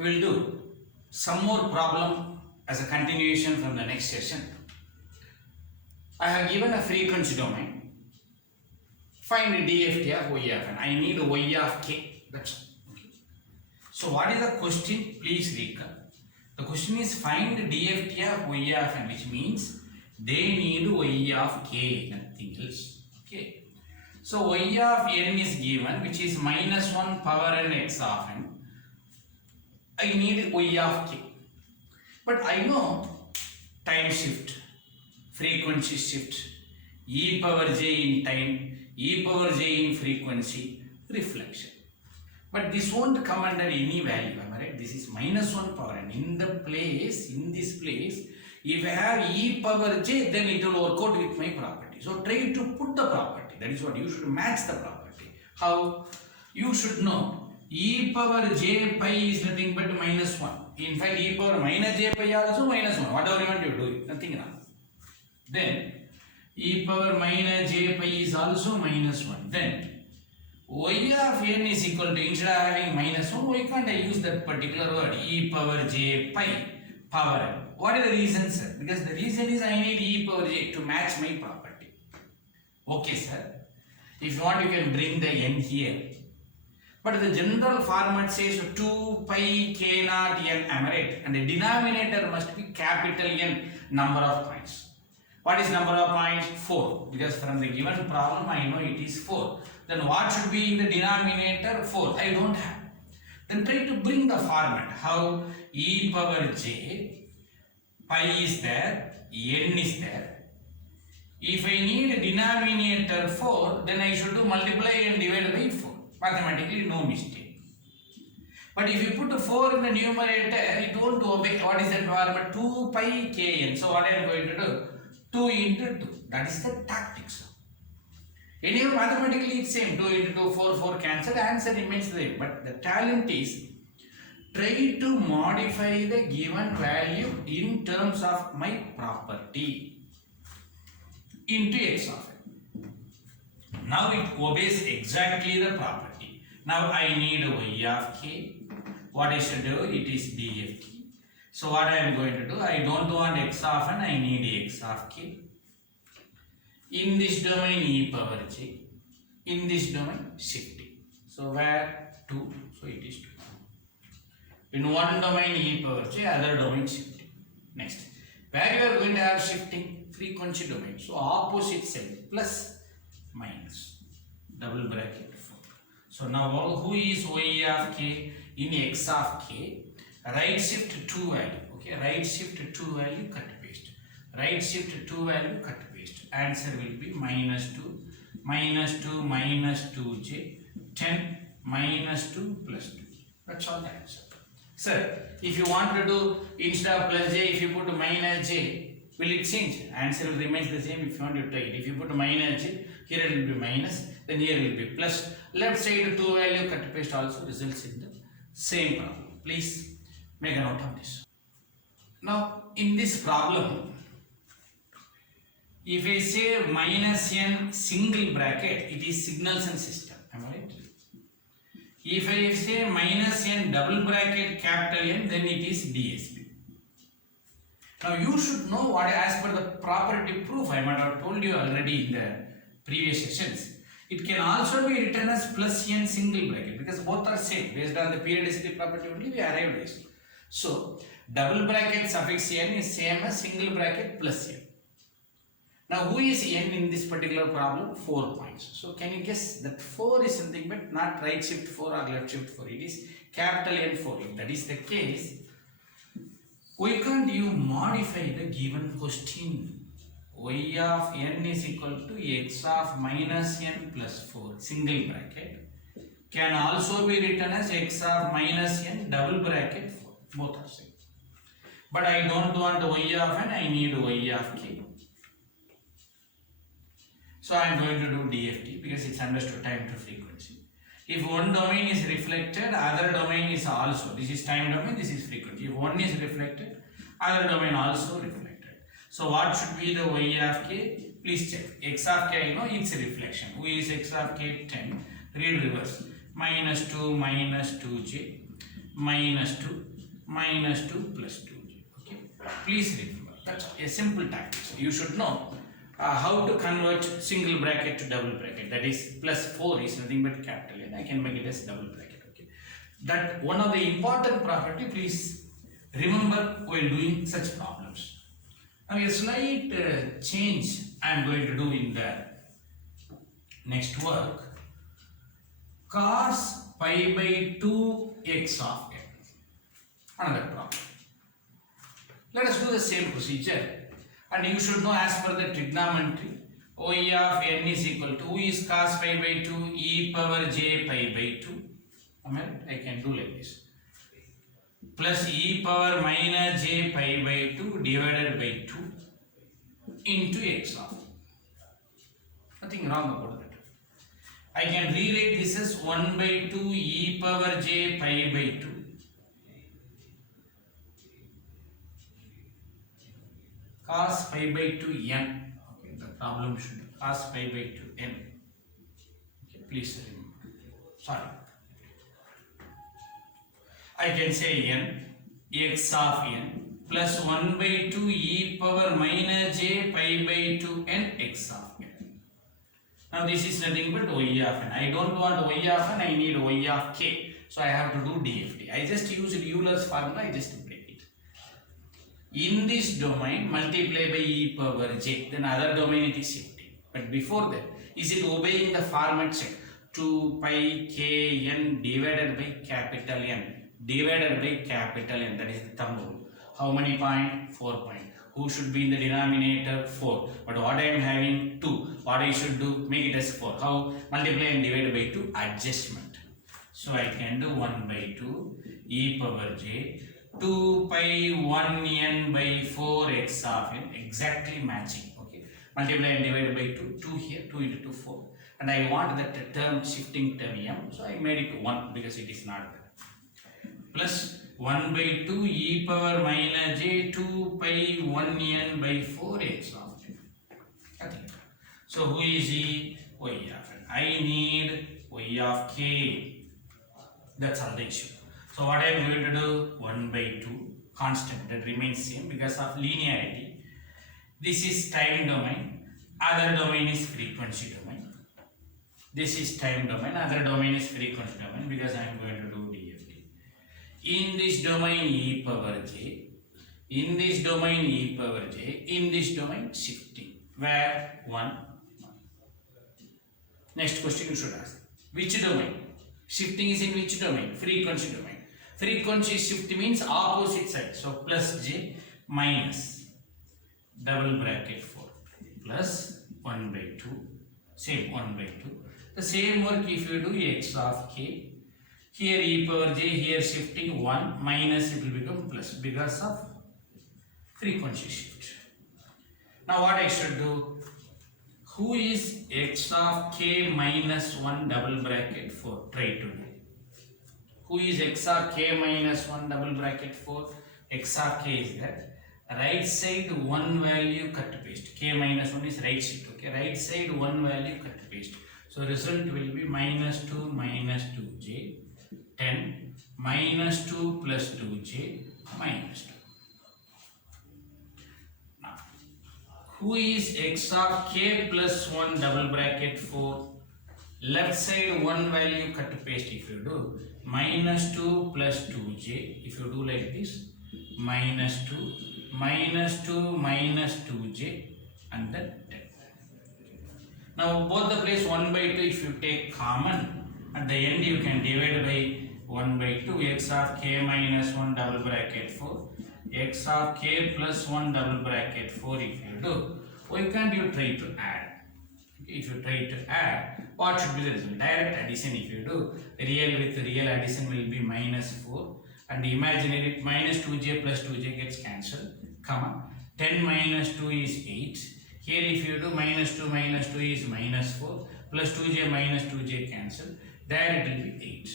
We will do some more problem as a continuation from the next session. I have given a frequency domain. Find DFT of y of n. I need y of k. That's all. Okay. So what is the question? Please recall. The question is find DFT of y of n, which means they need y of k, nothing else. Okay. So y of n is given, which is minus 1 power n x of n. I need y of k. But I know time shift, frequency shift, e power j in time, e power j in frequency, reflection. But this won't come under any value, am I right? This is minus 1 power n. In this place, if I have e power j, then it will work out with my property. So try to put the property. That is what you should match the property. How? You should know e power j pi is nothing but minus 1. In fact, e power minus j pi also minus 1. Whatever you want to do, nothing wrong. Then e power minus j pi is also minus 1. Then y of n is equal to, instead of having minus 1, why can't I use that particular word e power j pi power n? What is the reason, sir? Because the reason is I need e power j to match my property. Okay, sir. If you want, you can bring the n here. But the general format says 2 pi k naught n, am I right? And the denominator must be capital N number of points. What is number of points? 4. Because from the given problem I know it is 4. Then what should be in the denominator? 4. I don't have. Then try to bring the format. How? E power j, pi is there, n is there. If I need a denominator 4, then I should do multiply and divide by 4. Mathematically, no mistake. But if you put a 4 in the numerator, it won't obey. What is that format? 2 pi kn. So what I am going to do? 2 into 2. That is the tactics. Anyway, mathematically it's same. 2 into 2, 4 cancel. The answer remains the same. But the talent is try to modify the given value in terms of my property into x of n. Now it obeys exactly the property. Now I need y of k. What I should do? It is dft. So what I am going to do? I don't want x of n, I need x of k. In this domain e power j. In this domain shifting. So where 2? So it is 2. In one domain e power j, other domain shifting. Next. Where you are going to have shifting? Frequency domain. So opposite side plus minus. Double bracket 4. So now who is y of k? In x of k, right shift 2 value. Okay, right shift 2 value, cut paste. Right shift 2 value, cut paste. Answer will be minus 2, minus 2, minus 2j, 10, minus 2, plus 2. That's all the answer. Sir, if you want to do instead of plus j, if you put minus j, will it change? Answer will remain the same if you want to try it. If you put minus j, here it will be minus, then here will be plus. Left side 2 value, cut paste also results in the same problem. Please make a note of this. Now in this problem, if I say minus n single bracket, it is signals and system. Am I right? If I say minus n double bracket capital N, then it is DSP. Now you should know what as per the property proof I might have told you already in the previous sessions. It can also be written as plus n single bracket because both are same. Based on the periodicity property only we arrived at this. So double bracket suffix n is same as single bracket plus n. Now who is n in this particular problem? 4 points. So can you guess that 4 is something but not right shift 4 or left shift 4. It is capital N 4. If that is the case, why can't you modify the given question? Y of n is equal to x of minus n plus 4 single bracket can also be written as x of minus n double bracket 4. Both are same. But I don't want y of n, I need y of k. So I am going to do DFT because it's understood time to frequency. If one domain is reflected, other domain is also. This is time domain, this is frequency. If one is reflected, other domain also reflected. So what should be the y of k? Please check. X of k, I know it's a reflection. Who is x of k? 10. Read reverse. Minus 2, minus 2j. minus 2 minus 2 plus 2j. Okay, please remember that's a simple tactics. You should know how to convert single bracket to double bracket. That is plus 4 is nothing but capital N. I can make it as double bracket. Okay, that one of the important property. Please remember while doing such problems. Now a slight change I am going to do in the next work. Cos pi by 2 x of n. Another problem. Let us do the same procedure, and you should know as per the trigonometry, y of n is equal to, who is cos pi by 2, e power j pi by 2. I can do like this, plus e power minus j pi by 2 divided by 2 into x of. Nothing wrong about that. I can rewrite this as 1 by 2 e power j pi by 2 cos pi by 2 n. Okay, the problem should be cos pi by 2 n. Okay, please remember. Sorry. I can say n x of n plus 1 by 2 e power minus j pi by 2 n x of n. Now this is nothing but y of n. I don't want y of n, I need y of k. So I have to do DFT. I just used Euler's formula, I just break it. In this domain, multiply by e power j, then other domain it is shifting. But before that, is it obeying the format check? 2 pi k n divided by capital N divided by capital N, that is the thumb rule. How many point? 4 point. Who should be in the denominator? 4. But what I am having? 2. What I should do? Make it as 4. How? Multiply and divide by 2. Adjustment. So I can do 1 by 2 e power j 2 pi 1 n by 4 x of n. Exactly matching. Okay. Multiply and divide by 2. 2 here. 2 into 2 4. And I want that term shifting term m. So I made it 1 because it is not there. Plus 1 by 2 e power minus j 2 pi 1 n by 4 x of n. So who is e? Y of n. I need y of k. That's all the issue. So what I am going to do? 1 by 2 constant, that remains same because of linearity. This is time domain. Other domain is frequency domain. This is time domain. Other domain is frequency domain because I am going to do DFT. In this domain e power j, in this domain e power j, in this domain shifting, where 1. Next question you should ask, which domain? Shifting is in which domain? Frequency domain. Frequency shift means opposite side, so plus j minus double bracket 4 plus 1 by 2, same 1 by 2. The same work if you do x of k. Here e power j, here shifting 1, minus it will become plus because of frequency shift. Now what I should do? Who is x of k minus 1 double bracket 4? Try to do. Who is x of k minus 1 double bracket 4? X of k is that. Right side 1 value cut paste. K minus 1 is right side. Okay, right side 1 value cut paste. So result will be minus 2 minus 2j 10 minus 2 plus 2j minus 2. Now, who is x of k plus 1 double bracket 4? Left side 1 value cut paste if you do. Minus 2 plus 2j. If you do like this, minus 2 minus 2 minus 2j and then 10. Now both the place 1 by 2 if you take common, at the end you can divide by 1 by 2, x of k minus 1 double bracket 4, x of k plus 1 double bracket 4 if you do. Why can't you try to add? If you try to add, what should be the result? Direct addition if you do. Real with real addition will be minus 4 and imaginary minus 2j plus 2j gets cancelled. Come on. 10 minus 2 is 8. Here if you do minus 2 minus 2 is minus 4 plus 2j minus 2j cancel. There it will be 8.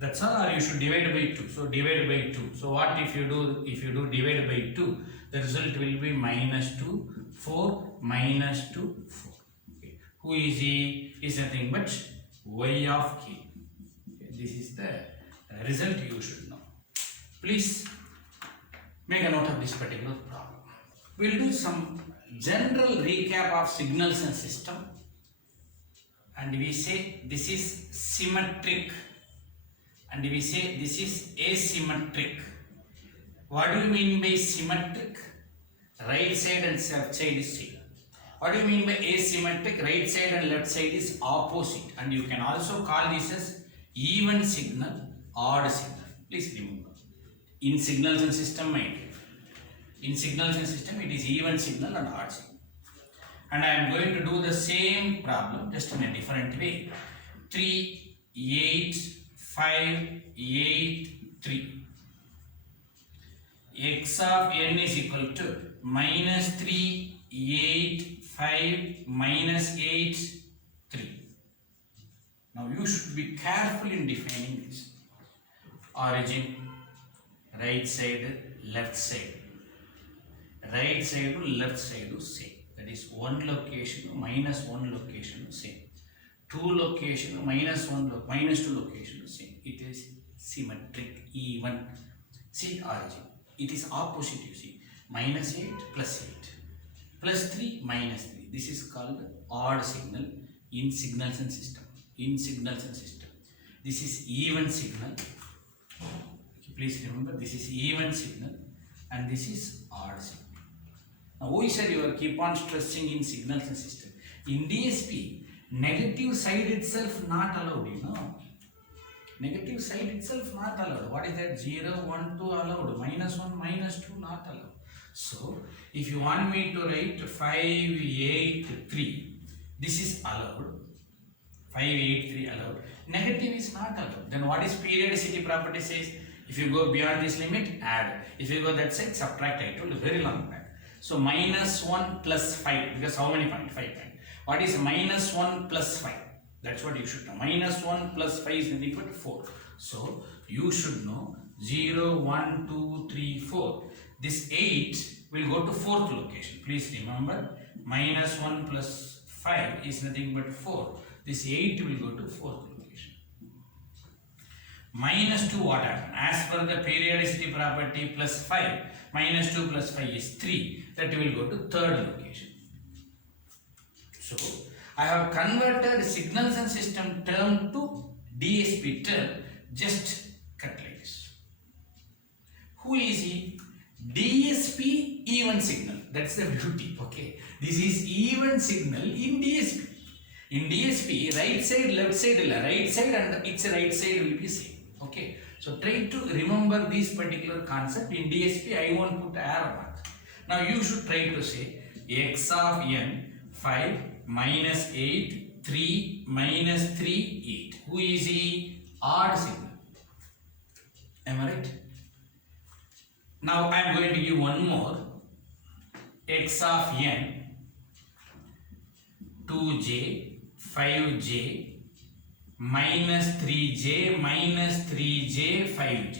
That's all, or you should divide by 2. So divide by 2. So what if you do divide by 2, the result will be minus 2, 4, minus 2, 4. Okay. Who is he? Is nothing but y of k. Okay. This is the result you should know. Please make a note of this particular problem. We'll do some general recap of signals and system, and we say this is symmetric and we say this is asymmetric. What do you mean by symmetric? Right side and left side is same. What do you mean by asymmetric? Right side and left side is opposite, and you can also call this as even signal, odd signal. Please remember, in signals and system, in signals and system it is even signal and odd signal. And I am going to do the same problem just in a different way. 3, 8, 5, 8, 3. X of n is equal to minus 3, 8, 5, minus 8, 3. Now you should be careful in defining this. Origin, right side, left side. Right side to left side to same. That is one location to minus one location to same. Two location to minus one minus two location to same. It is symmetric, even. See origin. It is opposite, you see. Minus 8 plus 8. Plus 3 minus 3. This is called odd signal in signals and system. In signals and system. This is even signal. Please remember, this is even signal and this is odd signal. Now, we said you are keep on stressing in signals and system. In DSP, negative side itself not allowed, you know. Negative side itself not allowed. What is that? 0, 1, 2 allowed. Minus 1, minus 2 not allowed. So, if you want me to write 5, 8, 3, this is allowed. 5, 8, 3 allowed. Negative is not allowed. Then what is periodicity property says? If you go beyond this limit, add. If you go that side, subtract. I told you very long back. So minus 1 plus 5, because how many points? 5 points. What is minus 1 plus 5? That's what you should know. Minus 1 plus 5 is equal to 4. So you should know 0, 1, 2, 3, 4. This 8 will go to 4th location. Please remember, minus 1 plus 5 is nothing but 4. This 8 will go to 4th location. Minus 2 what happened? As per the periodicity property, plus 5, minus 2 plus 5 is 3. That will go to 3rd location. So, I have converted signals and system term to DSP term. Just cut like this. Who is he? DSP even signal. That's the beauty. Okay. This is even signal in DSP. In DSP, right side, left side, right side and its right side will be same. Okay. So try to remember this particular concept. In DSP, I won't put arrow mark. Now you should try to say x of n 5 minus 8 3 minus 3 8. Who is he? Odd signal. Am I right? Now I am going to give one more. X of n 2j 5j minus 3j minus 3j 5j.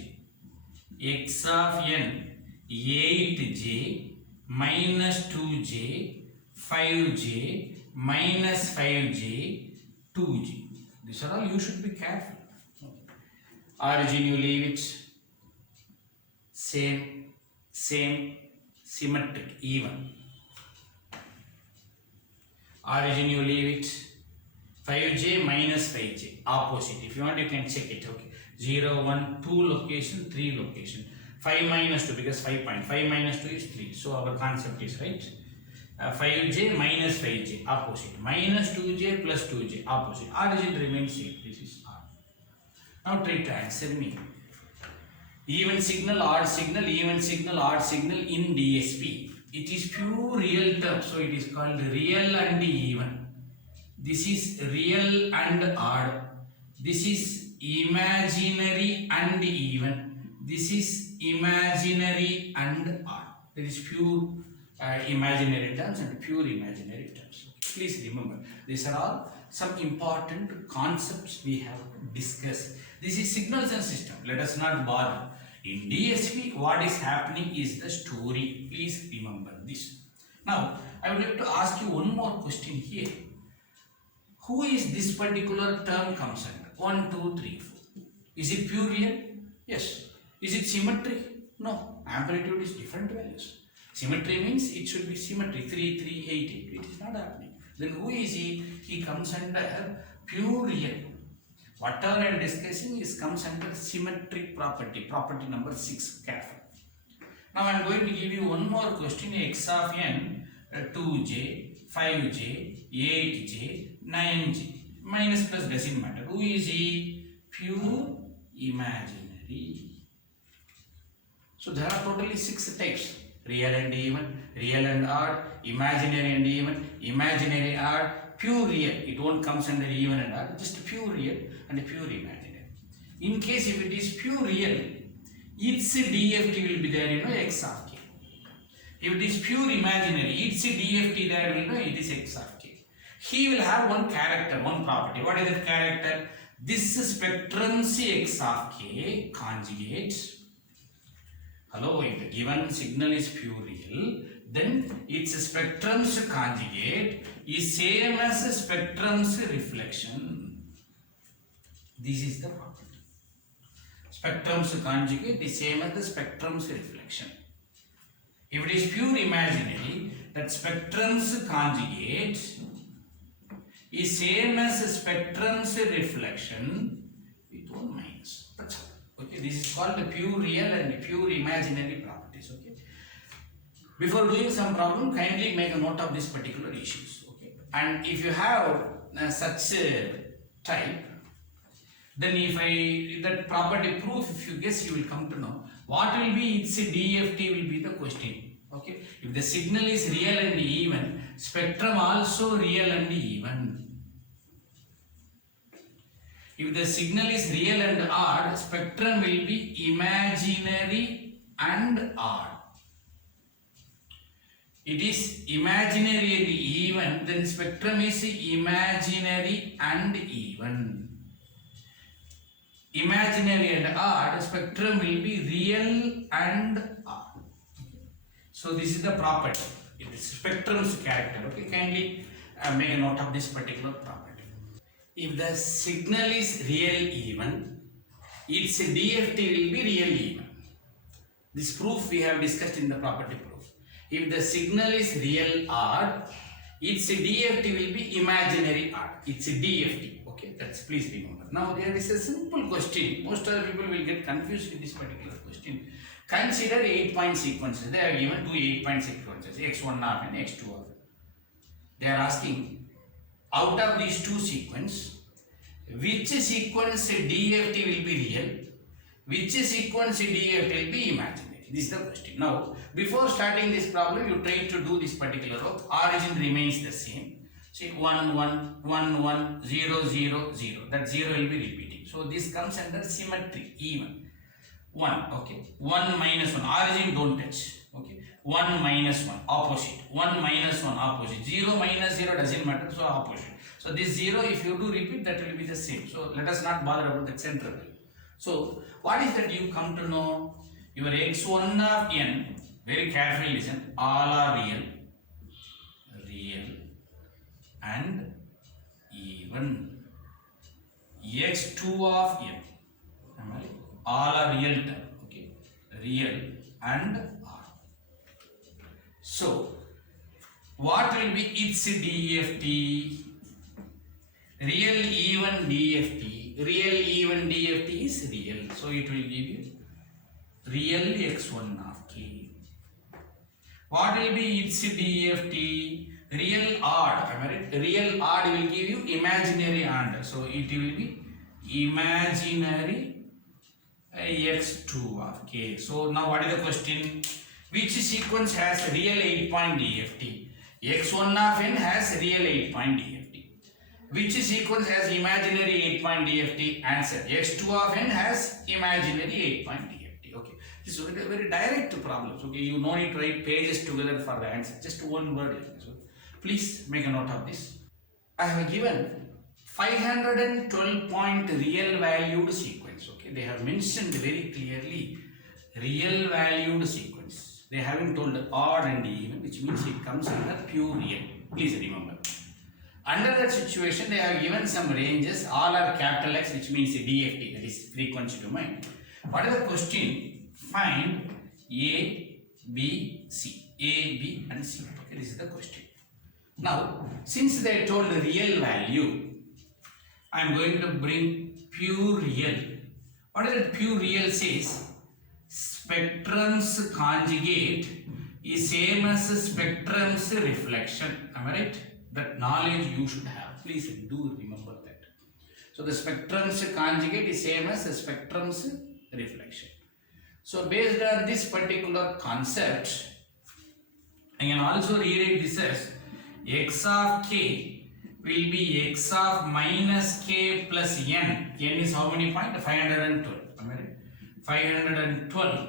X of n 8j minus 2j 5j minus 5j 2j. These are all you should be careful. Origin you leave it same, symmetric, even. Origin you leave it 5j minus 5j, opposite. If you want you can check it. Okay, 0, 1, 2 location, 3 location. 5 minus 2 because 5 point. 5 minus 2 is 3. So our concept is right. 5j minus 5j, opposite. Minus 2j plus 2j, opposite. Origin remains same. This is R. Now try to answer me. Even signal, odd signal, even signal, odd signal in DSP. It is pure real term. So it is called real and even. This is real and odd. This is imaginary and even. This is imaginary and odd. There is pure imaginary terms and pure imaginary terms. Please remember, these are all some important concepts we have discussed. This is signals and system. Let us not bother. In DSP, what is happening is the story. Please remember this. Now, I would like to ask you one more question here. Who is this particular term comes under? 1, 2, 3, 4. Is it pure real? Yes. Is it symmetry? No. Amplitude is different values. Symmetry means it should be symmetry 3, 3, 8, 8. It is not happening. Then who is he? He comes under pure real. Whatever I am discussing is comes under symmetric property. Property number 6. Careful. Now I am going to give you one more question. X of n 2j, 5j, 8j, 9j. Minus plus doesn't matter. Who is he? Pure imaginary. So there are totally 6 types. Real and even, real and odd, imaginary and even, imaginary odd, pure real. It won't comes under even and odd, just pure real and pure imaginary. In case if it is pure real, its DFT will be there, x of k. If it is pure imaginary, its DFT there, it is x of k. He will have one character, one property. What is that character? This spectrum's x of k conjugates. Hello, if the given signal is pure real, then its spectrum's conjugate is same as spectrum's reflection. This is the property. Spectrum's conjugate is same as the spectrum's reflection. If it is pure imaginary, that spectrum's conjugate is same as spectrum's reflection with one minus. That's all. Okay, this is called the pure real and pure imaginary properties. Okay. Before doing some problem, kindly make a note of these particular issues. Okay. And if you have such type, then if that property proof, if you guess, you will come to know what will be its DFT will be the question. Okay. If the signal is real and even, spectrum also real and even. If the signal is real and odd, spectrum will be imaginary and odd. It is imaginary and even, then spectrum is imaginary and even. Imaginary and odd, spectrum will be real and odd. So this is the property. It is spectrum's character. Okay, kindly make a note of this particular property. If the signal is real even, its DFT will be real even. This proof we have discussed in the property proof. If the signal is real odd, its DFT will be imaginary odd. It's a DFT. Okay, that's please remember. Now there is a simple question. Most of the people will get confused with this particular question. Consider 8-point sequences. They are given 2 8-point sequences, x1 of and x2 of. They are asking, out of these 2 sequences, which sequence DFT will be real, which sequence DFT will be imaginary? This is the question. Now, before starting this problem, you try to do this particular row. Origin remains the same. See, 1, 1, 1, 1, 0, 0, 0. That 0 will be repeating. So, this comes under symmetry, even. 1, okay. 1 minus 1. Origin don't touch. Okay. 1 minus 1, opposite. 1 minus 1, opposite. 0 minus 0 doesn't matter, so opposite. So this 0, if you do repeat, that will be the same. So let us not bother about the central value. So what is that you come to know? Your x1 of n, very carefully listen, all are real, real and even. x2 of n, all are real term, okay, real and odd. So what will be its DFT? Real even DFT. Real even DFT is real. So it will give you real x1 of k. What will be its DFT? Real odd. Am I right? Real odd will give you imaginary odd. So it will be imaginary x2 of k. So now what is the question? Which sequence has real 8-point DFT? x1 of n has real 8-point DFT. Which sequence has imaginary 8-point DFT? Answer. x2 of n has imaginary 8-point DFT. Okay. This is a very direct problem. Okay. You no need to write pages together for the answer. Just one word. So please make a note of this. I have given 512-point real valued sequence. Okay. They have mentioned very clearly real valued sequence. They haven't told odd and even, which means it comes under pure real. Please remember. Under that situation, they are given some ranges, all are capital X, which means DFT, that is frequency domain. What is the question? Find A, B, C. A, B and C. Okay, this is the question. Now, since they told real value, I am going to bring pure real. What is it pure real says? Spectrum's conjugate is same as spectrum's reflection. Am I right? That knowledge you should have. Please do remember that. So the spectrum's conjugate is same as the spectrum's reflection. So based on this particular concept, I can also rewrite this as x of k will be x of minus k plus n. N is how many point? 512. Am I right? 512.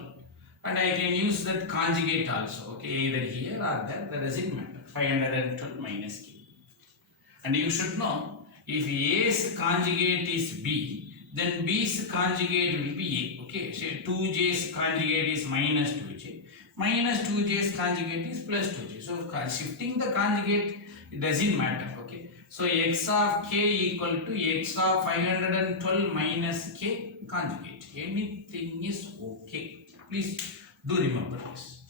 And I can use that conjugate also. Okay, either here or there, that doesn't matter. 512 minus k. And you should know, if A's conjugate is B, then B's conjugate will be A. Okay, so 2J's conjugate is minus 2J. Minus 2J's conjugate is plus 2J. So shifting the conjugate, it doesn't matter. Okay, so x of k equal to x of 512 minus k conjugate. Anything is okay. Please do remember this.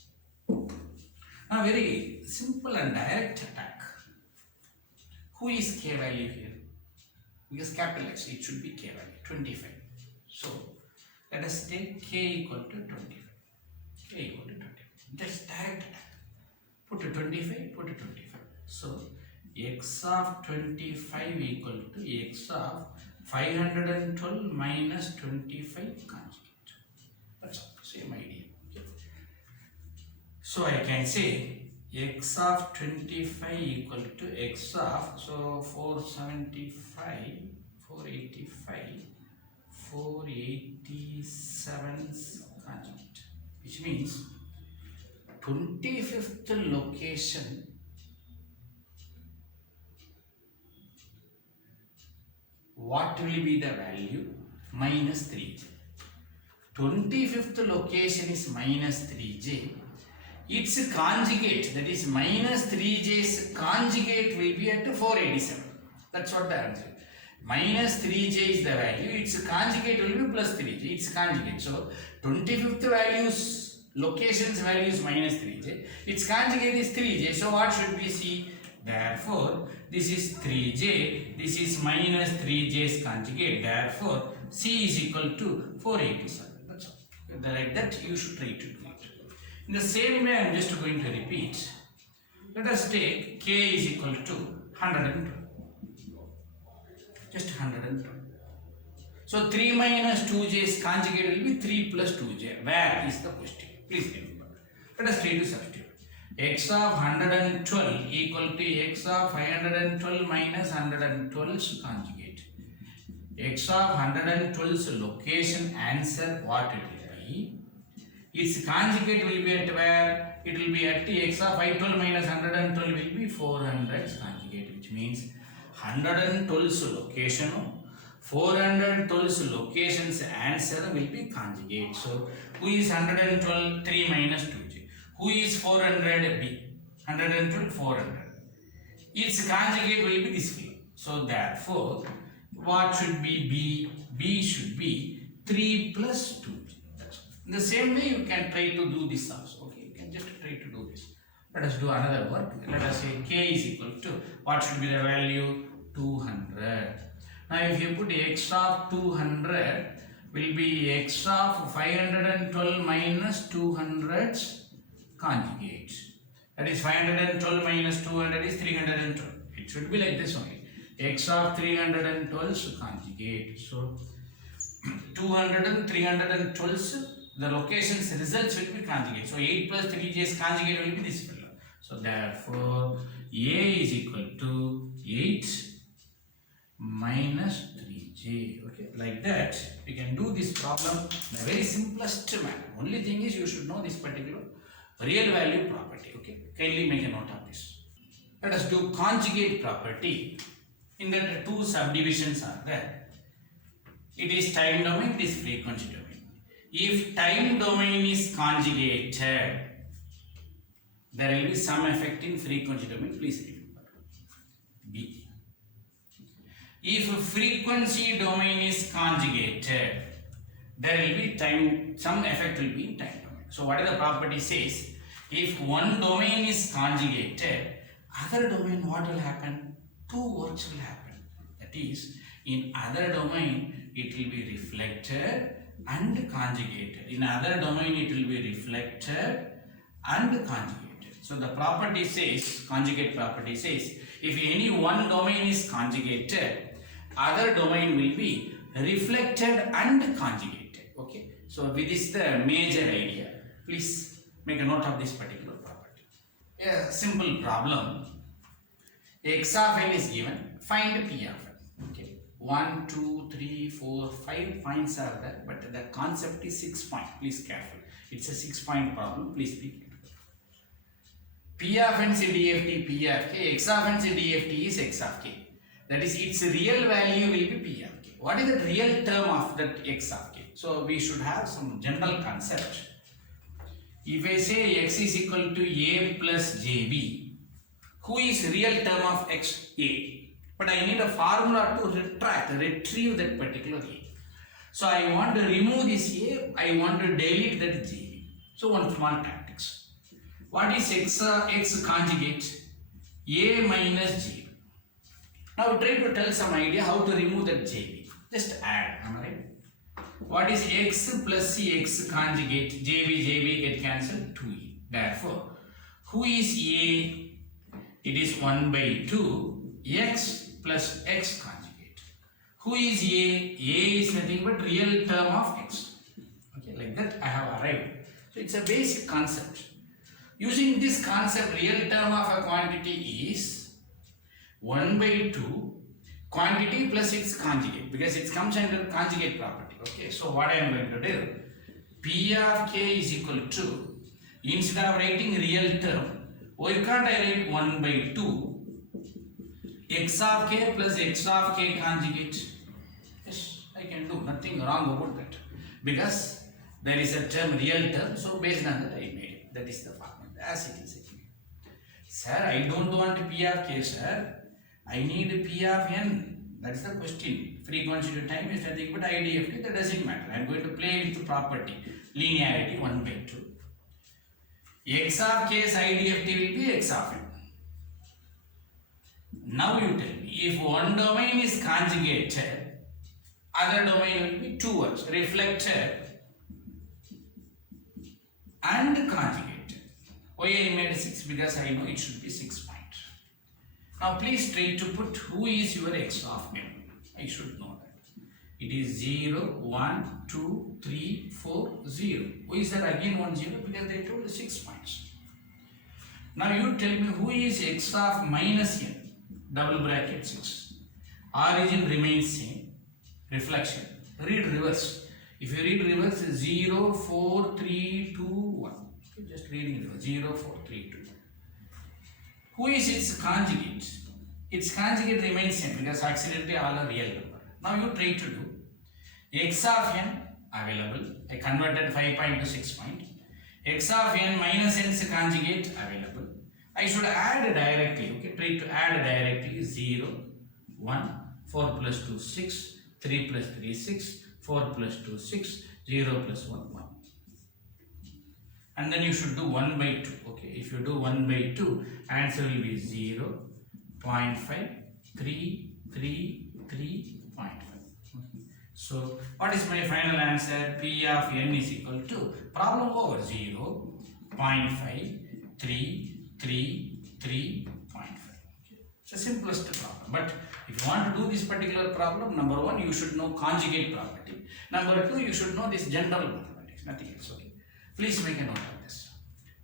Now, very simple and direct attack. Who is k value here? Because capital X, it should be k value, 25. So, let us take k equal to 25. K equal to 25. Just direct attack. Put a 25, put a 25. So, x of 25 equal to x of 512 minus 25 conjugate. That's all, same idea. Okay. So, I can say x of 25 equal to x of, so 475, 485, 487 conjugate, which means 25th location what will be the value? Minus 3j. 25th location is minus 3j. Its conjugate, that is minus 3j's conjugate will be at 487. That's what the answer. Minus 3j is the value, its conjugate will be plus 3j, its conjugate. So, 25th values, location's value is minus 3j, its conjugate is 3j. So, what should we see? Therefore, this is 3j, this is minus 3j's conjugate. Therefore, C is equal to 487. That's all. Like that, you should try to do it. In the same way, I am just going to repeat. Let us take k is equal to 112. Just 112. So 3 minus 2j's conjugate will be 3 plus 2j. Where is the question? Please remember. Let us try to substitute. X of 112 equal to x of 512 minus 112's conjugate. X of 112's location answer what it will be? Its conjugate will be at where? It will be at x of 512 minus 112 will be 400's conjugate, which means 112's location, 412's location's answer will be conjugate. So, who is 112? 3 minus 2j. Who is 400? B. 112, 400. Its conjugate will be this way. So, therefore, what should be B? B should be 3 plus 2j. In the same way, you can try to do this also. Okay, you can just try to do this. Let us do another work. Let us say k is equal to, what should be the value? 200. Now, if you put x of 200 will be x of 512 minus 200's conjugate. That is 512 minus 200 is 312. It should be like this only. X of 312's conjugate. So, 200 and 312's the location's results will be conjugate. So 8 plus 3j's conjugate will be this fellow. So therefore, A is equal to 8 minus 3j. Okay, like that, we can do this problem in a very simplest manner. Only thing is you should know this particular real value property. Okay, kindly make a note of this. Let us do conjugate property. In that two subdivisions are there. It is time domain, it is frequency domain. If time domain is conjugated, there will be some effect in frequency domain. Please remember. B. if frequency domain is conjugated, there will be time, some effect will be in time domain. So what is the property says? If one domain is conjugated, other domain what will happen? Two works will happen. That is, in other domain it will be reflected and conjugated. In other domain it will be reflected and conjugated. So the property says, conjugate property says, if any one domain is conjugated, other domain will be reflected and conjugated. Okay. So with this the major idea. Please make a note of this particular property. A simple problem. X of n is given. Find P of n. Okay. 1, 2, 3, 4, 5 points are there, but the concept is 6 point. Please careful. It's a 6-point problem. Please be careful. P of n c DFT P of k. X of n c DFT is x of k. That is, its real value will be P of k. What is the real term of that x of k? So we should have some general concept. If I say x is equal to a plus jb, who is real term of x? A. But I need a formula to retrieve that particular a. So I want to remove this a, I want to delete that jb. So one small tactics. What is x conjugate? A minus jb. Now try to tell some idea how to remove that jb. Just add, am I right? What is x plus x conjugate? jb get cancelled, 2e. Therefore, who is a? It is 1 by 2 x plus x conjugate. Who is a? A is nothing but real term of x. Okay, like that I have arrived. So it's a basic concept. Using this concept, real term of a quantity is 1 by 2 quantity plus its conjugate, because it comes under conjugate property. Okay, so what I am going to do? P of k is equal to, instead of writing real term, why can't I write 1 by 2 x of k plus x of k conjugate? Yes, I can do nothing wrong about that, because there is a term, real term, so based on that I made it. That is the formula, as it is. Sir, I don't want P of k, sir. I need P of n. That is the question. Frequency to time is nothing but IDFT, that doesn't matter. I am going to play with the property, linearity 1 by 2. X of k's IDFT will be x of n. Now you tell me, if one domain is conjugated, other domain will be two words, reflected and conjugated. Why I made 6? Because I know it should be 6 point. Now please try to put who is your x of n. I should know that. It is 0, 1, 2, 3, 4, 0. Why is that again 1, 0? Because they told 6 points. Now you tell me who is x of minus n. Double bracket 6. Origin remains same. Reflection. Read reverse. If you read reverse, 0, 4, 3, 2, 1. Okay, just reading reverse. 0, 4, 3, 2. Who is its conjugate? Its conjugate remains same, because accidentally all are real number. Now you try to do x of n available. I converted 5 point to 6 point. X of n minus n's conjugate available. I should add directly. Okay, try to add directly. 0, 1, 4 plus 2, 6, 3 plus 3, 6, 4 plus 2, 6, 0 plus 1, 1. And then you should do 1 by 2. Okay, if you do 1 by 2, answer will be 0, 0.5, 3, 3, 3.5. So what is my final answer? P of n is equal to, problem over, 0, 0.5, 3, 3, 3.5. Okay. It's the simplest problem. But if you want to do this particular problem, number 1, you should know conjugate property. Number 2, you should know this general mathematics, nothing else. Okay. Please make a note of this.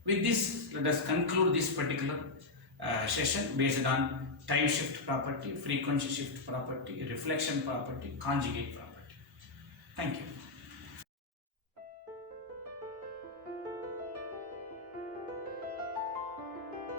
With this, let us conclude this particular session based on time shift property, frequency shift property, reflection property, conjugate property. Thank you.